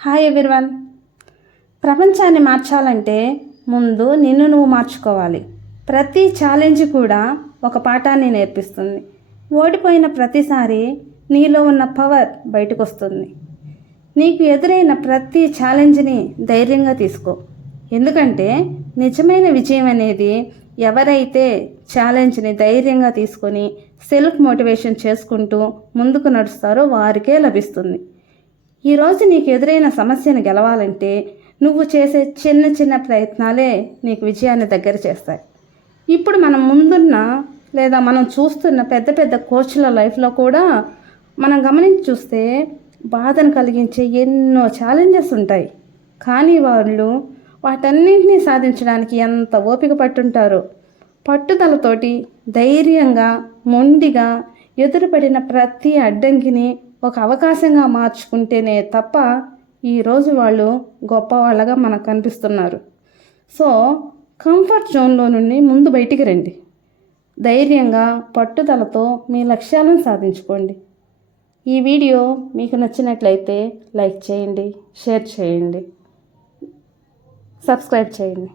Hi everyone. ప్రపంచాన్ని మార్చాలంటే ముందు నిన్ను నువ్వు మార్చుకోవాలి. ప్రతి ఛాలెంజ్ కూడా ఒక పాఠాన్ని నేర్పిస్తుంది. ఓడిపోయిన ప్రతిసారి నీలో ఉన్న పవర్ బయటకు వస్తుంది. నీకు ఎదురైన ప్రతి ఛాలెంజ్ని ధైర్యంగా తీసుకో. ఎందుకంటే నిజమైన విజయం అనేది ఎవరైతే ఛాలెంజ్ని ధైర్యంగా తీసుకొని సెల్ఫ్ మోటివేషన్ చేసుకుంటూ ముందుకు నడుస్తారో వారికే లభిస్తుంది. ఈరోజు నీకు ఎదురైన సమస్యను గెలవాలంటే నువ్వు చేసే చిన్న చిన్న ప్రయత్నాలే నీకు విజయాన్ని దగ్గర చేస్తాయి. ఇప్పుడు మనం ముందున్న లేదా మనం చూస్తున్న పెద్ద పెద్ద కోచ్ల లైఫ్లో కూడా మనం గమనించి చూస్తే బాధను కలిగించే ఎన్నో ఛాలెంజెస్ ఉంటాయి. కానీ వాళ్ళు వాటన్నింటినీ సాధించడానికి ఎంత ఓపిక పట్టుంటారో. పట్టుదలతోటి ధైర్యంగా మొండిగా ఎదురుపడిన ప్రతి అడ్డంకిని ఒక అవకాశంగా మార్చుకుంటేనే తప్ప ఈరోజు వాళ్ళు గొప్పవాళ్ళగా మనకు కనిపిస్తున్నారు. సో కంఫర్ట్ జోన్లో నుండి ముందు బయటికి రండి. ధైర్యంగా పట్టుదలతో మీ లక్ష్యాలను సాధించుకోండి. ఈ వీడియో మీకు నచ్చినట్లయితే లైక్ చేయండి, షేర్ చేయండి, సబ్స్క్రైబ్ చేయండి.